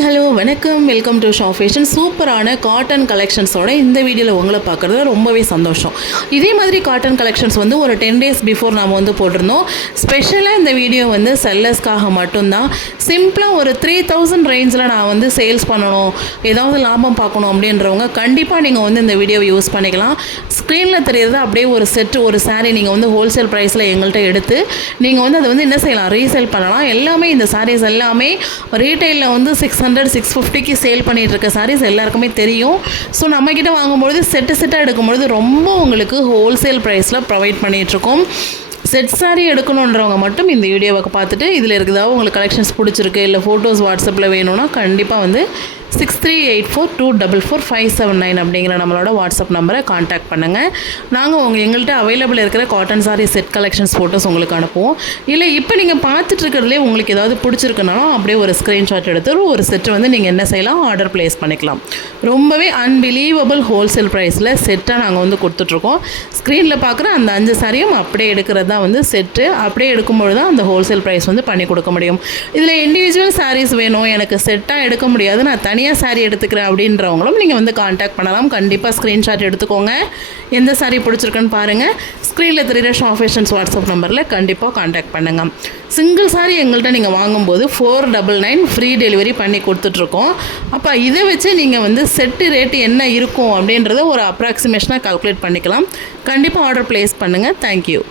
Hi hello வணக்கம், welcome to shop fashion. சூப்பரான cotton கலெக்ஷன்ஸோட இந்த வீடியோவில் உங்களை பார்க்குறது ரொம்பவே சந்தோஷம். இதே மாதிரி காட்டன் கலெக்ஷன்ஸ் வந்து ஒரு 10 days பிஃபோர் நாம் வந்து போட்டிருந்தோம். ஸ்பெஷலாக இந்த வீடியோ வந்து செல்லர்ஸ்க்காக மட்டும்தான். சிம்பிளாக ஒரு 3000 ரேஞ்சில் நான் வந்து சேல்ஸ் பண்ணணும், ஏதாவது லாபம் பார்க்கணும் அப்படின்றவங்க கண்டிப்பாக நீங்கள் வந்து இந்த வீடியோவை யூஸ் பண்ணிக்கலாம். ஸ்க்ரீனில் தெரியுறது அப்படியே ஒரு செட்டு, ஒரு சாரீ நீங்கள் வந்து ஹோல்சேல் ப்ரைஸில் எங்கள்கிட்ட எடுத்து நீங்கள் வந்து அதை வந்து என்ன செய்யலாம், ரீசேல் பண்ணலாம். எல்லாமே இந்த சாரீஸ் எல்லாமே ரீட்டைலில் வந்து 600 650க்கு சேல் பண்ணிகிட்டு இருக்க சாரீஸ் எல்லாருக்குமே தெரியும். ஸோ நம்மக்கிட்ட வாங்கும்பொழுது செட்டாக எடுக்கும்பொழுது ரொம்ப உங்களுக்கு ஹோல்சேல் ப்ரைஸில் ப்ரொவைட் பண்ணிகிட்ருக்கோம். செட் சாரீ எடுக்கணுன்றவங்க மட்டும் இந்த வீடியோவை பார்த்துட்டு இதில் இருக்குதா உங்களுக்கு கலெக்ஷன்ஸ் பிடிச்சிருக்கு, இல்லை ஃபோட்டோஸ் வாட்ஸ்அப்பில் வேணும்னா கண்டிப்பாக வந்து 6384244579 அப்படிங்கிற நம்மளோட வாட்ஸ்அப் நம்பரை காண்டாக்ட் பண்ணுங்கள். நாங்கள் எங்கள்கிட்ட அவைலபிள் இருக்கிற cotton sari set collections photos உங்களுக்கு அனுப்புவோம். இல்லை இப்போ நீங்கள் பார்த்துட்ருக்கிறதுலே உங்களுக்கு ஏதாவது பிடிச்சிருக்குனாலும் அப்படியே ஒரு ஸ்க்ரீன்ஷாட் எடுத்து ஒரு செட்டு வந்து நீங்கள் என்ன செய்யலாம், ஆர்டர் ப்ளேஸ் பண்ணிக்கலாம். ரொம்பவே அன்பிலீவபிள் ஹோல்சேல் ப்ரைஸில் செட்டாக நாங்கள் வந்து கொடுத்துட்ருக்கோம். ஸ்க்ரீனில் பார்க்குற அந்த 5 சாரியும் அப்படியே எடுக்கிறது தான் வந்து செட்டு. அப்படியே எடுக்கும்பொழுது தான் அந்த ஹோல்சேல் ப்ரைஸ் வந்து பண்ணி கொடுக்க முடியும். இதில் இண்டிவிஜுவல் சாரீஸ் வேணும், எனக்கு செட்டாக எடுக்க முடியாது, நான் தனியாக சாரீ எடுத்துக்கிறேன் அப்படின்றவங்களும் நீங்கள் வந்து காண்டாக்ட் பண்ணலாம். கண்டிப்பாக ஸ்க்ரீன்ஷாட் எடுத்துக்கோங்க, எந்த சாரீ பிடிச்சிருக்குன்னு பாருங்கள். ஸ்க்ரீனில் தெரியுற ஷாப் ஃபேஷன்ஸ் வாட்ஸ்அப் நம்பரில் கண்டிப்பாக காண்டாக்ட் பண்ணுங்கள். சிங்கிள் சாரீ எங்கள்கிட்ட நீங்கள் வாங்கும்போது 499 ஃப்ரீ டெலிவரி பண்ணி கொடுத்துட்ருக்கோம். அப்போ இதை வச்சு நீங்கள் வந்து செட்டு ரேட்டு என்ன இருக்கும் அப்படின்றத ஒரு அப்ராக்சிமேஷனாக கால்குலேட் பண்ணிக்கலாம். கண்டிப்பாக ஆர்டர் ப்ளேஸ் பண்ணுங்கள். தேங்க்யூ.